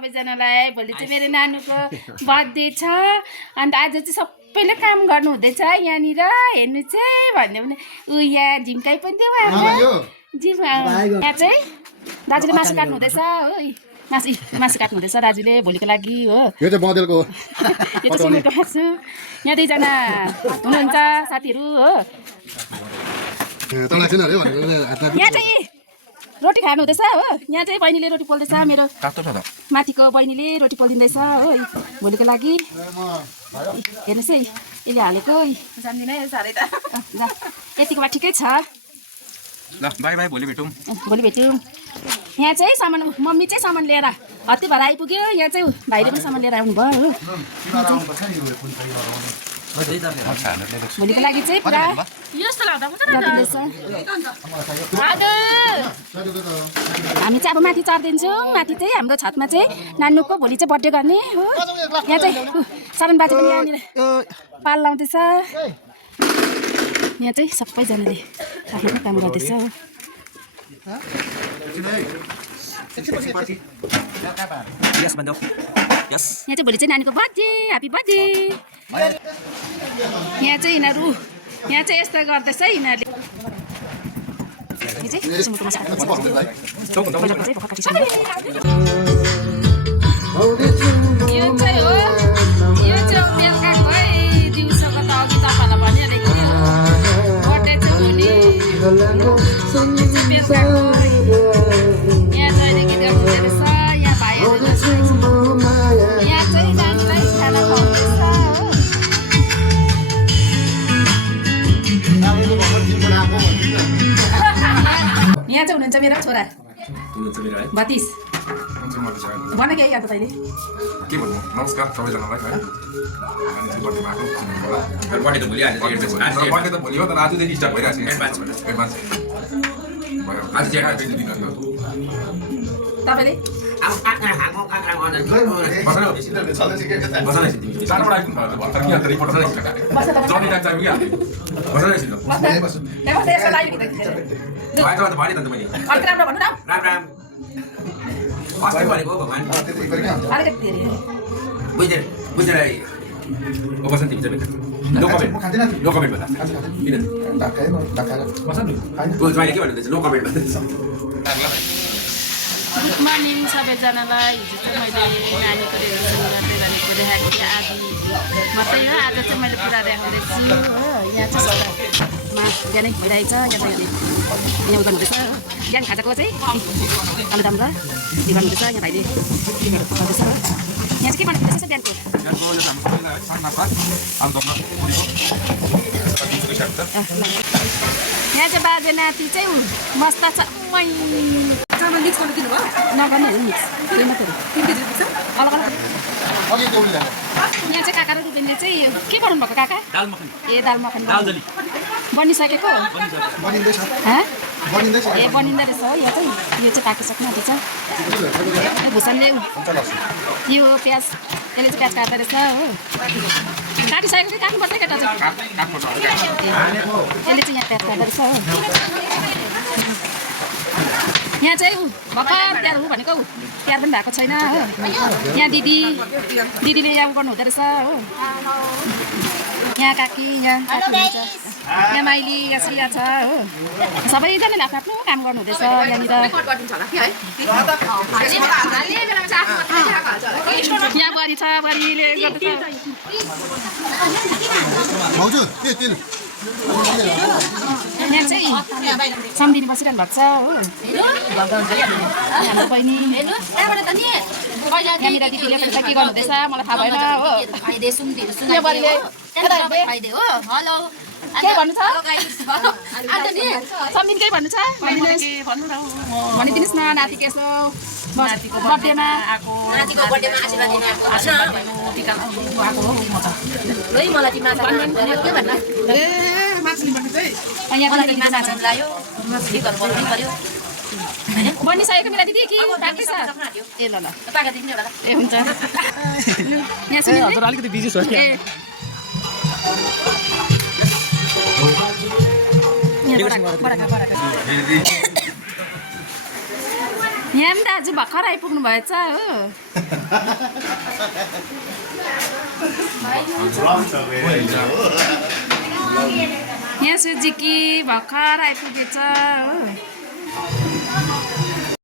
सबैजनालाई। भोलि चाहिँ मेरो नानुको बर्थडे छ अन्त आज चाहिँ सबैले काम गर्नु हुँदैछ यहाँनिर हेर्नु चाहिँ भन्यो भने ऊ यहाँ झिम्काइ पनि थियो यहाँ चाहिँ दाजुले मासु काट्नु हुँदैछ हो मासु काट्नु हुँदैछ दाजुले भोलिको लागि हो यो चाहिँ बँदेलको हो यो चाहिँ सुँगुरको मासु यहाँ दुईजना हुनुहुन्छ साथीहरू हो यहाँ चाहिँ रोटी खानु हुँदैछ हो यहाँ चाहिँ बहिनीले रोटी पोल्दैछ मेरो माथिको बहिनीले रोटी पोलिदिँदैछ हो भोलिको लागि हेर्नुहोस् है यसले हालेको जान्दिनँ साह्रै त यतिकोमा ठिकै छ ल बाई बाई भोलि भेटौँ यहाँ चाहिँ सामान मम्मी चाहिँ सामान लिएर हत्ती भएर आइपुग्यो यहाँ चाहिँ भाइले पनि सामान लिएर आउनुभयो हो भोलिको लागि चाहिँ पुरा हामी चाहिँ अब माथि चढिदिन्छौँ माथि चाहिँ हाम्रो छतमा चाहिँ नानुको भोलि चाहिँ बर्थडे गर्ने हो यहाँ चाहिँ शरण बाजे पनि यहाँनिर पाल लाउँदैछ यहाँ चाहिँ सबैजनाले आफ्नो काम गर्दैछ हो यहाँ चाहिँ भोलि चाहिँ नानीको बर्थडे ह्याप्पी बर्थडे यहाँ चाहिँ यिनीहरू यहाँ चाहिँ यस्तो गर्दैछ यिनीहरूले यो चाहिँ हो यो चाहिँ बेलुकाको है दिउँसोको त अघि तपाईँहरूलाई भनिहालेको थियो बर्थडे चाहिँ भोलि बेलुकाको यहाँ जहिले गीत गाउनु हुँदो रहेछ यहाँ भाइहरू यहाँ चाहिँ नानीलाई खाना खुवाउँदैछ हो यहाँ चाहिँ हुनुहुन्छ मेरो छोरा भतिस भन के याद तैँले के भन्नु नमस्कार सबैजनालाई है बर्थडे त भोलि बर्थडे त भोलि हो तर आजदेखि स्टार्ट भइरहेको छ एडभान्स भयो आज चाहिँ तपाईँले गुड मर्निङ सबैजनालाई हिजो चाहिँ मैले नानीको रेजल्युसन गर्दै गरेको देखाएको थिएँ आधी मात्रै हो आज चाहिँ मैले पुरा देखाउँदैछु हो यहाँ चाहिँ बिहानै भइरहेछ यहाँ चाहिँ यहाँ उदान हुँदैछ हो बिहान खाजाको चाहिँ आलुदम र के गर्नुहुँदैछ यहाँ भाइले पकाउँदैछ हो यहाँ चाहिँ के बनाउँदैछ बिहानको यहाँ चाहिँ बाजे नाति चाहिँ मस्त छ चामल मिक्स गर्नु दिनुभयो नगर्ने हो मिक्स त्यही मात्रै 3 केजी पुग्छ अलग अलग यहाँ चाहिँ काका र रुबेनले चाहिँ के गर्नु भएको काका दाल मखनी ए दाल मखनी बनिसकेको ए बनिँदो रहेछ हो यहाँ चाहिँ यो चाहिँ पाकिसक्नु आँटेछ भुसनले यो प्याज यसले चाहिँ प्याज काट्दो रहेछ हो काटिसकेको चाहिँ काट्नुपर्छ केटा चाहिँ यसले चाहिँ यहाँ प्याज काट्दो रहेछ हो यहाँ चाहिँ भर्खर तयार हो भनेको तयार पनि भएको छैन हो यहाँ दिदीले यहाँ गर्नु हुँदो रहेछ हो यहाँ काकी यहाँ यहाँ माइली यहाँ श्रिया छ हो सबैजनाले आफ्नो आफ्नो काम गर्नु हुँदैछ यहाँनिर यहाँ बुहारी छ बुहारीले यहाँ चाहिँ सम्धिनी बसिरहनु भएको छ हो हाम्रो बहिनी यहाँनिर दिदीले पनि के गर्नु हुँदैछ मलाई थाहा भएन हो के भन्नु छ सम्धिनी केही भन्नु छ भनिदिनुहोस् न नाति के यसो नातिको बर्थडेमा आएको बनिसकेको मेरा दिदी कि बाँकी छ ए ल ल ए हुन्छ यहाँ अलिकति बिजी छ यहाँ पनि दाजु भर्खर आइपुग्नु भएछ हो यहाँ सुजिकी भर्खर आइपुगेछ हो